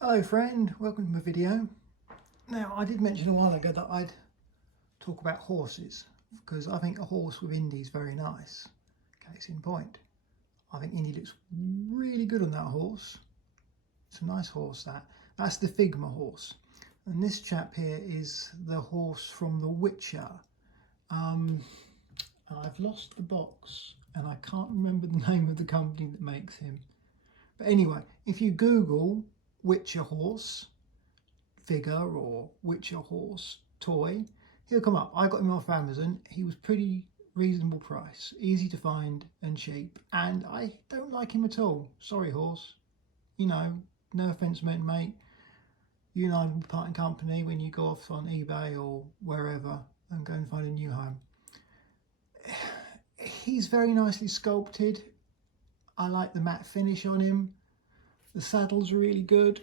Hello friend, welcome to my video. Now I did mention a while ago that I'd talk about horses because I think a horse with Indy is very nice. Case in point, I think Indy looks really good on that horse. It's a nice horse That's the Figma horse. And this chap here is the horse from The Witcher. I've lost the box and I can't remember the name of the company that makes him. But anyway, if you Google Witcher Horse figure or Witcher Horse toy, he'll come up. I got him off Amazon. He was pretty reasonable price, easy to find and cheap, and I don't like him at all. Sorry horse, no offense meant, mate. You and I will part in company when you go off on eBay or wherever and go and find a new home. He's very nicely sculpted. I like the matte finish on him. The saddle's really good,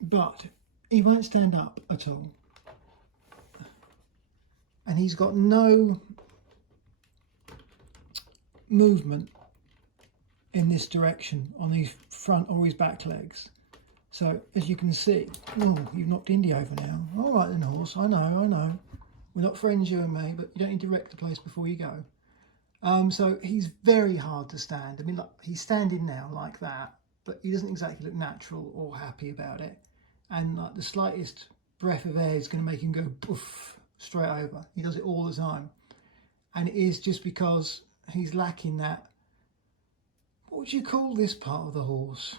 but he won't stand up at all. And he's got no movement in this direction on his front or his back legs. So as you can see, oh, you've knocked Indy over now. All right then horse, I know. We're not friends, you and me, but you don't need to wreck the place before you go. So he's very hard to stand. I mean, look, he's standing now like that, but he doesn't exactly look natural or happy about it. And like the slightest breath of air is going to make him go poof straight over. He does it all the time. And it is just because he's lacking that, what would you call this part of the horse?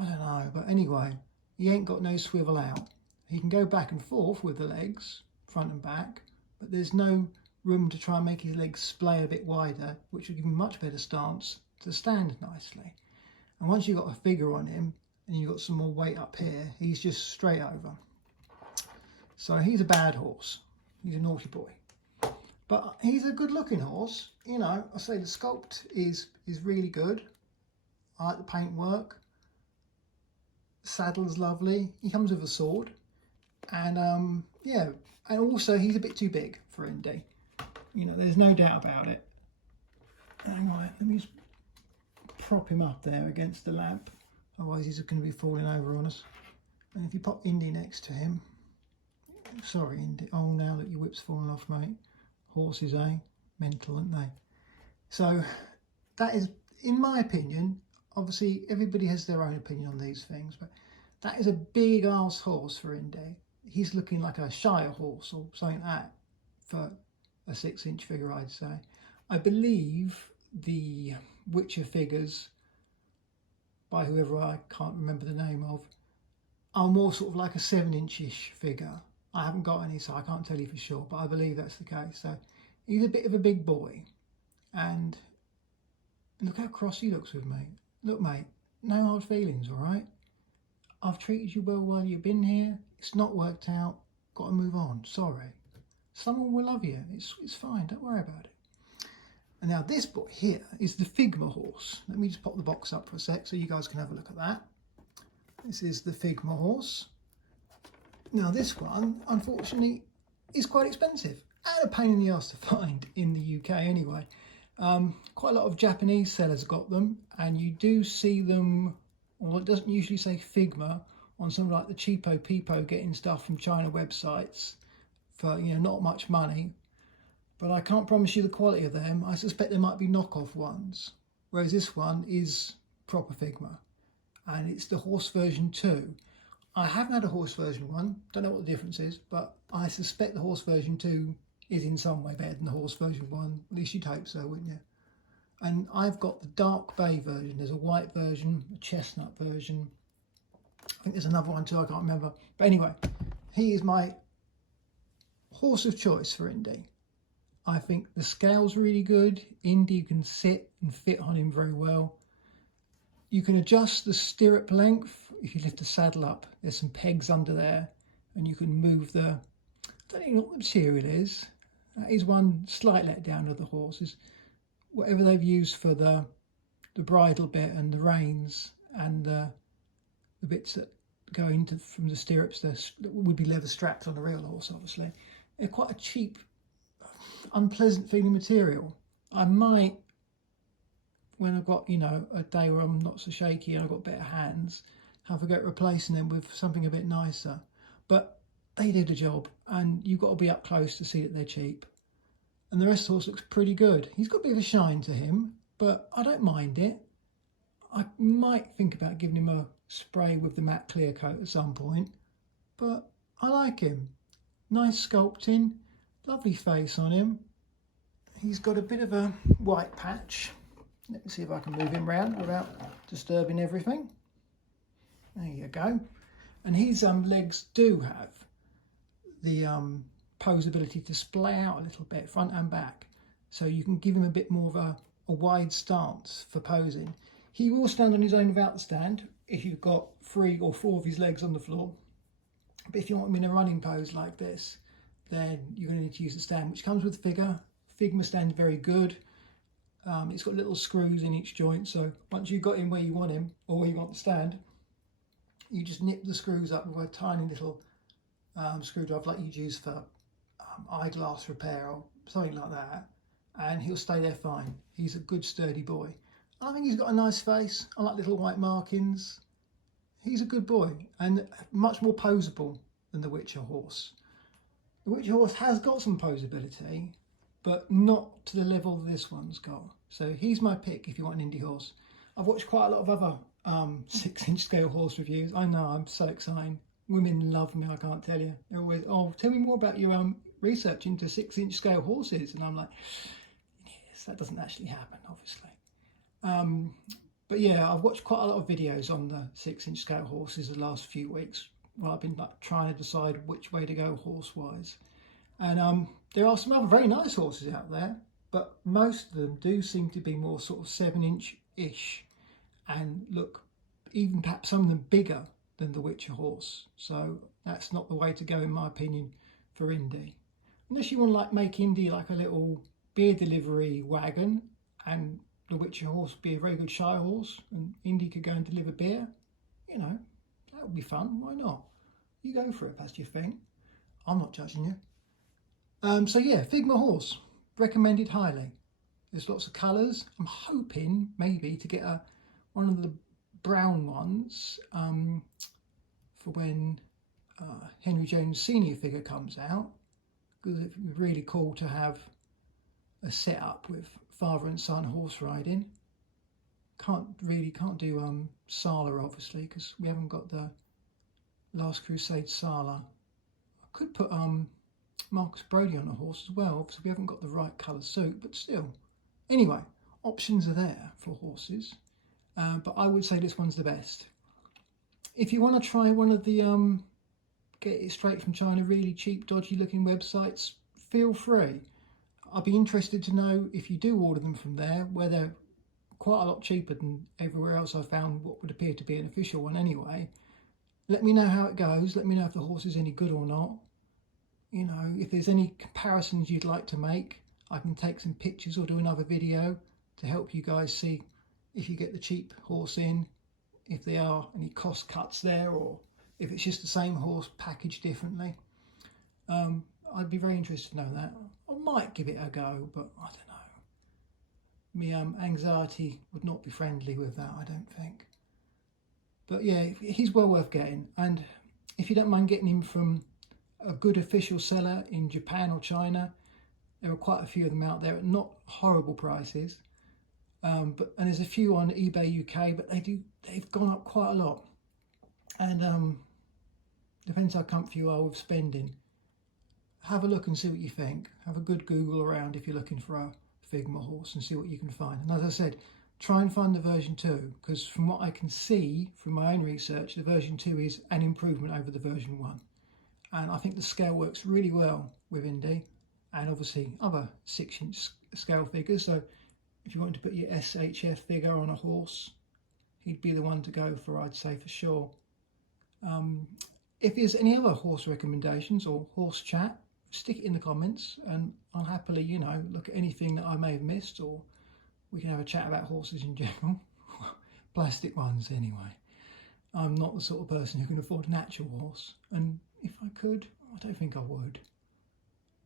I don't know, but anyway, he ain't got no swivel out. He can go back and forth with the legs, front and back, but there's no room to try and make his legs splay a bit wider, which would give him a much better stance to stand nicely. And once you've got a figure on him and you've got some more weight up here, he's just straight over. So he's a bad horse. He's a naughty boy. But he's a good looking horse. I say the sculpt is really good. I like the paintwork. The saddle's lovely. He comes with a sword. And yeah, and also he's a bit too big for Indy. There's no doubt about it. Hang on, let me just prop him up there against the lamp. Otherwise he's going to be falling over on us. And if you pop Indy next to him, sorry Indy, oh now look, your whip's falling off, mate. Horses, mental, aren't they? So that is, in my opinion, obviously everybody has their own opinion on these things, but that is a big ass horse for Indy. He's looking like a Shire horse or something like that for a 6-inch figure, I'd say. I believe the Witcher figures, by whoever I can't remember the name of, are more sort of like a 7-inch-ish figure. I haven't got any, so I can't tell you for sure, but I believe that's the case. So he's a bit of a big boy. And look how cross he looks with me. Look, mate, no hard feelings, all right? I've treated you well while you've been here. It's not worked out. Got to move on. Sorry. Someone will love you. It's fine. Don't worry about it. And now this boy here is the Figma horse. Let me just pop the box up for a sec so you guys can have a look at that. This is the Figma horse. Now this one, unfortunately, is quite expensive and a pain in the ass to find in the UK anyway. Quite a lot of Japanese sellers got them, and you do see them, well, it doesn't usually say Figma on some like the cheapo peepo getting stuff from China websites for not much money, but I can't promise you the quality of them. I suspect there might be knockoff ones, whereas this one is proper Figma, and it's the horse version 2. I haven't had a horse version 1, don't know what the difference is, but I suspect the horse version 2 is in some way better than the horse version 1. At least you'd hope so, wouldn't you? And I've got the dark bay version. There's a white version, a chestnut version. I think there's another one too, I can't remember. But anyway, he is my horse of choice for Indy. I think the scale's really good. Indy can sit and fit on him very well. You can adjust the stirrup length if you lift the saddle up. There's some pegs under there, and you can move the, I don't even know what the material is. That is one slight letdown of the horses. Whatever they've used for the bridle bit and the reins and the bits that go into from the stirrups, that would be leather strapped on the real horse, obviously. They're quite a cheap, unpleasant feeling material. I might when I've got, you know, a day where I'm not so shaky and I've got better hands, have a go at replacing them with something a bit nicer. But they do the job, and you've got to be up close to see that they're cheap. And the rest of the horse looks pretty good. He's got a bit of a shine to him, but I don't mind it. I might think about giving him a spray with the matte clear coat at some point, but I like him. Nice sculpting, lovely face on him. He's got a bit of a white patch. Let me see if I can move him around without disturbing everything. There you go. And his legs do have the posability to splay out a little bit, front and back. So you can give him a bit more of a wide stance for posing. He will stand on his own without the stand if you've got 3 or 4 of his legs on the floor. But if you want him in a running pose like this, then you're going to need to use the stand, which comes with Figma. Figma stand's very good. It's got little screws in each joint, so once you've got him where you want him, or where you want the stand, you just nip the screws up with a tiny little screwdriver like you'd use for eyeglass repair or something like that, and he'll stay there fine. He's a good sturdy boy. I think he's got a nice face. I like little white markings. He's a good boy and much more poseable than the Witcher Horse. The Witcher Horse has got some posability, but not to the level this one's got. So he's my pick if you want an indie horse. I've watched quite a lot of other 6-inch scale horse reviews. I know, I'm so excited. Women love me, I can't tell you. They're always, oh, tell me more about your research into 6-inch scale horses. And I'm like, yes, that doesn't actually happen, obviously. But yeah, I've watched quite a lot of videos on the 6-inch scale horses the last few weeks. Well, I've been like trying to decide which way to go horse-wise. And there are some other very nice horses out there, but most of them do seem to be more sort of 7-inch-ish and look even perhaps some of them bigger than the Witcher Horse. So that's not the way to go, in my opinion, for Indy. Unless you want to like make Indy like a little beer delivery wagon, and the Witcher Horse would be a very good shy horse, and Indy could go and deliver beer, you know, that would be fun. Why not? You go for it if that's your thing. I'm not judging you. So yeah, Figma Horse, recommended highly. There's lots of colours. I'm hoping maybe to get one of the brown ones for when Henry James Senior figure comes out, because it'd be really cool to have a setup with father and son horse riding. Can't do Sala obviously, because we haven't got the Last Crusade Sala. I could put Marcus Brody on a horse as well. Obviously we haven't got the right colour suit, but still. Anyway, options are there for horses, but I would say this one's the best. If you want to try one of the get it straight from China, really cheap, dodgy looking websites, feel free. I'd be interested to know if you do order them from there, where they're quite a lot cheaper than everywhere else I've found what would appear to be an official one anyway. Let me know how it goes. Let me know if the horse is any good or not. You know, if there's any comparisons you'd like to make, I can take some pictures or do another video to help you guys see if you get the cheap horse in, if there are any cost cuts there, or if it's just the same horse packaged differently. I'd be very interested to know that. I might give it a go, but I don't know. My anxiety would not be friendly with that, I don't think. But yeah, he's well worth getting. And if you don't mind getting him from a good official seller in Japan or China, there are quite a few of them out there at not horrible prices. And there's a few on eBay UK, but they've gone up quite a lot. And depends how comfy you are with spending. Have a look and see what you think. Have a good Google around if you're looking for a Figma horse and see what you can find. And as I said, try and find the version 2, because from what I can see from my own research, the version 2 is an improvement over the version 1. And I think the scale works really well with Indy, and obviously other 6-inch scale figures. So if you want to put your SHF figure on a horse, he'd be the one to go for, I'd say, for sure. If there's any other horse recommendations or horse chat, stick it in the comments, and I'll happily, you know, look at anything that I may have missed, or we can have a chat about horses in general. Plastic ones anyway. I'm not the sort of person who can afford an actual horse, and if I could, I don't think I would.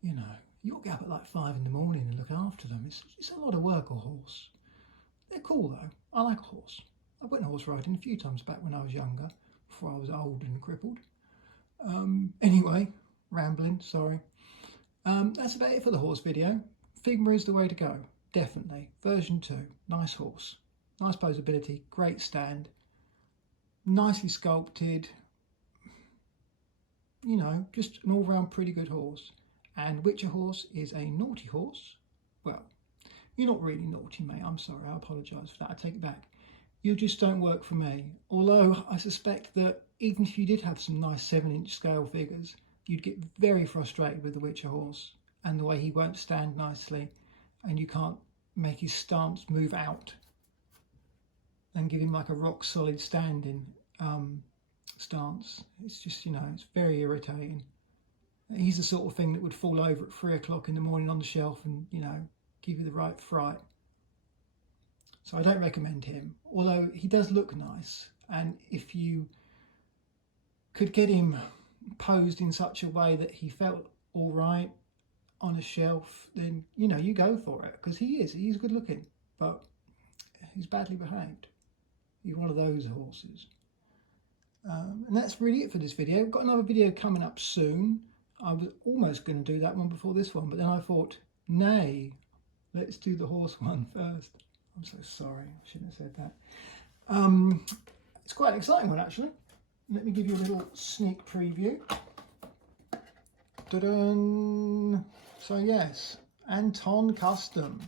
You know, you'll get up at like 5 in the morning and look after them. It's a lot of work, a horse. They're cool though. I like a horse. I went horse riding a few times back when I was younger, before I was old and crippled. Anyway, rambling, sorry. That's about it for the horse video. Figma is the way to go, definitely. Version 2, nice horse. Nice posability, great stand. Nicely sculpted. You know, just an all-round pretty good horse. And Witcher Horse is a naughty horse. Well, you're not really naughty, mate. I'm sorry, I apologise for that. I take it back. You just don't work for me. Although I suspect that even if you did have some nice 7-inch scale figures, you'd get very frustrated with the Witcher Horse and the way he won't stand nicely, and you can't make his stance move out and give him like a rock solid standing stance. It's just, you know, it's very irritating. He's the sort of thing that would fall over at 3 o'clock in the morning on the shelf and, you know, give you the right fright. So I don't recommend him, although he does look nice. And if you could get him posed in such a way that he felt all right on a shelf, then, you know, you go for it, because he's good looking, but he's badly behaved. He's one of those horses. And that's really it for this video. I've got another video coming up soon. I was almost going to do that one before this one, but then I thought, nay, let's do the horse one first. I'm so sorry, I shouldn't have said that. It's quite an exciting one, actually. Let me give you a little sneak preview. Ta-da! So yes, Anton Custom,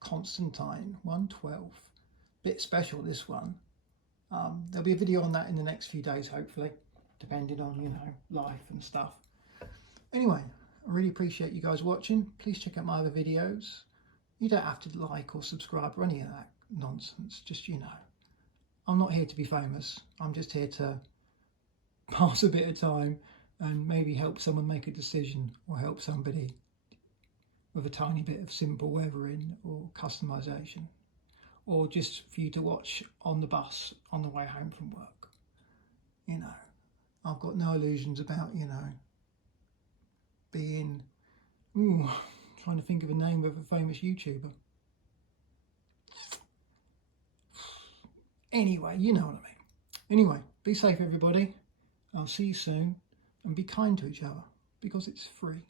Constantine 112. Bit special, this one. There'll be a video on that in the next few days, hopefully, depending on, you know, life and stuff. Anyway, I really appreciate you guys watching. Please check out my other videos. You don't have to like or subscribe or any of that nonsense. Just, you know, I'm not here to be famous. I'm just here to pass a bit of time and maybe help someone make a decision, or help somebody with a tiny bit of simple weathering or customization, or just for you to watch on the bus on the way home from work. You know, I've got no illusions about, you know, being, trying to think of a name of a famous YouTuber. Anyway, you know what I mean. Anyway, be safe, everybody. I'll see you soon, and be kind to each other, because it's free.